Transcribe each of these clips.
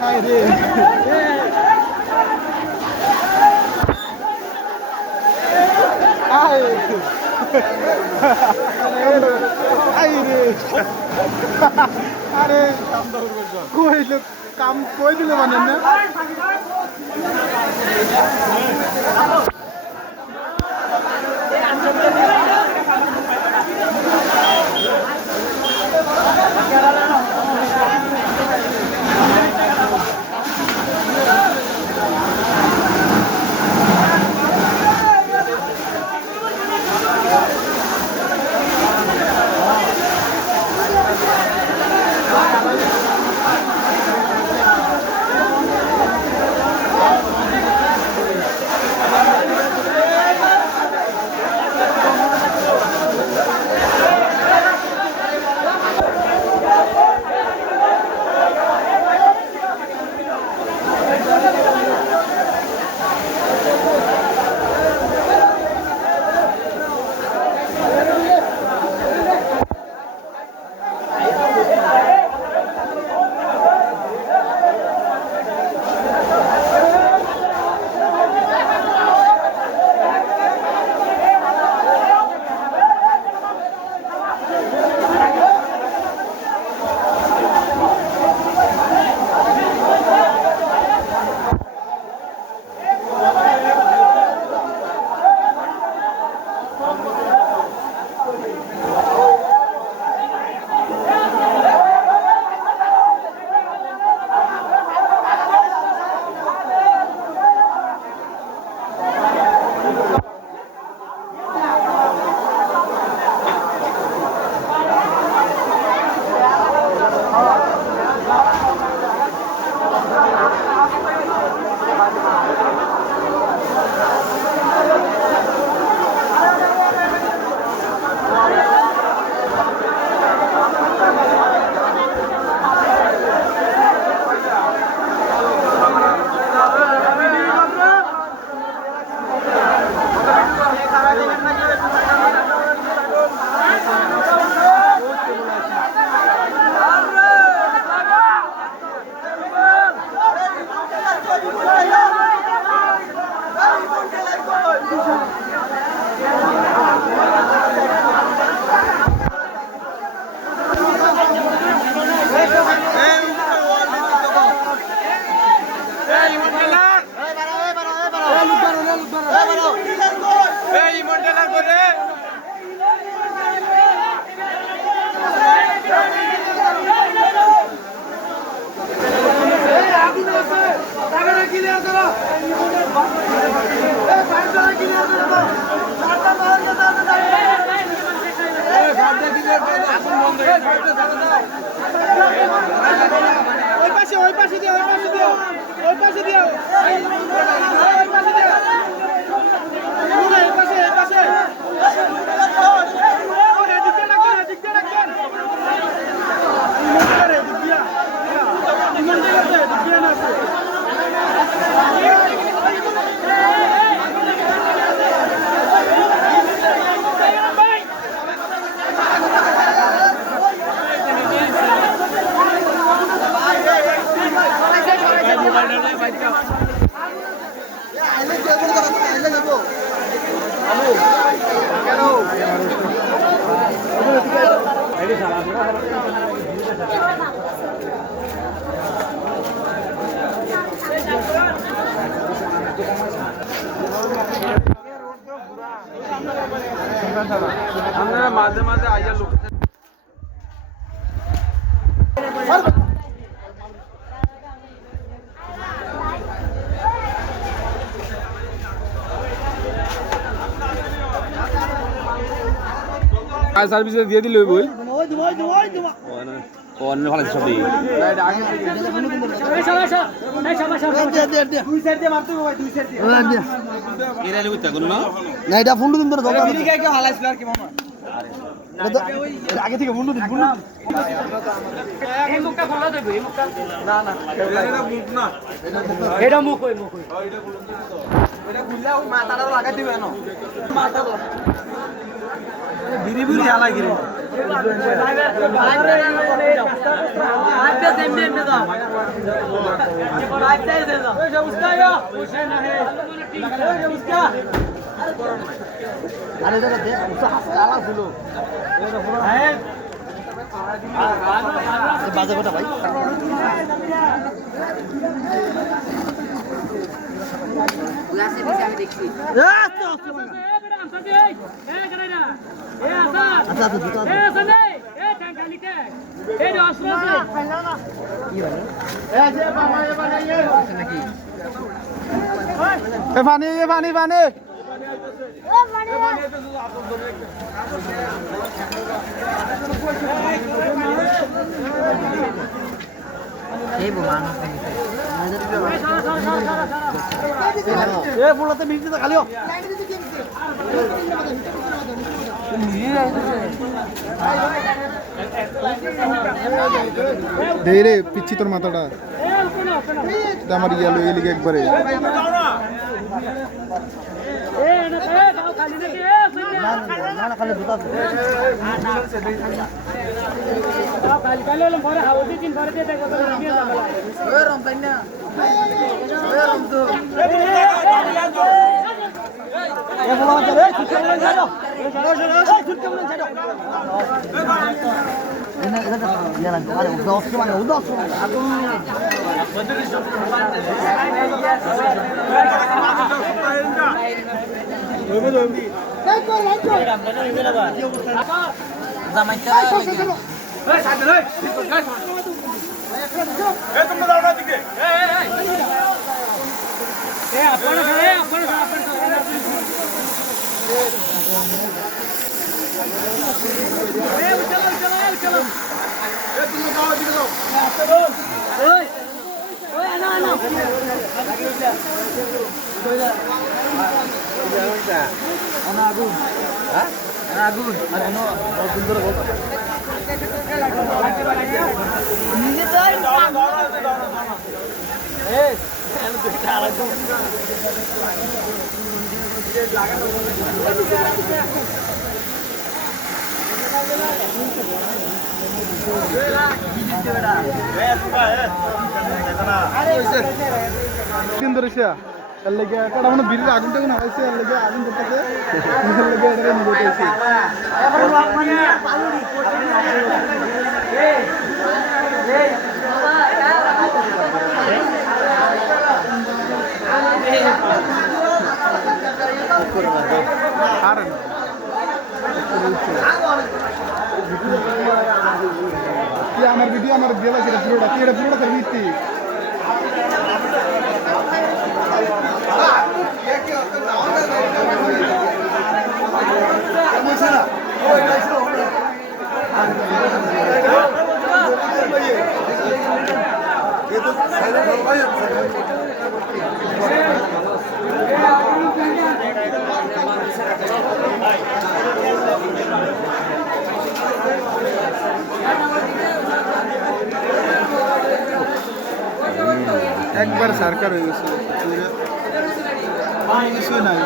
হায় রে আয় আয় রে আরে কইলে কাম কই দিলে মানে না ওই পাশে দিও আমরা মাঝে মাঝে আইয়া লোক সার্ভিস দিয়ে দিলে বই অন্য ভালো সব দিয়ে এটা ফোন দিন আগে থেকে ফোন দিন এটা মুখ মাথাটা লাগাই দিবে না বিড়ি বিড়ি আলাই গিরে বাজে কথা ভাই আমি দেখছি পানি পানি পানি বলাতে মিনিট খালিও দে রে পিচ্ছি তোর মাথাটা আমার ইয়ালো এই লিগে একবারে দিন ধরে সে এর লেগে একটা মানে বিড়ির আগুন টাগুন হয়েছে এর লেগে আগুন করতেছে নিজের লেগে এটাকে নিয়ে যেতেছি আর কি আমার ভিডিও আমার দিয়ে লাগছে পুরোটা কি এটা পুরোটা ভিত্তি একবার সরকার হয়ে গেছে কিছুই নাই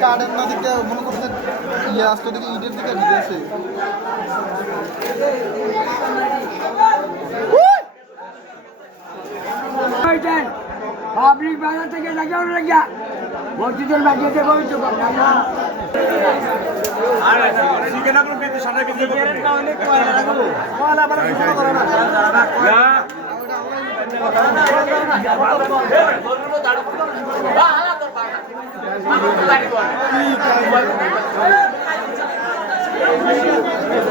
কার্ডের না দিকে মনে করছে ইয়ে আসতে দিকে ইটের দিকে ভিজেছে পাবলিক বাজার থেকে লাগাও লাগিয়া মসজিদের লাগিয়েছে বলছো না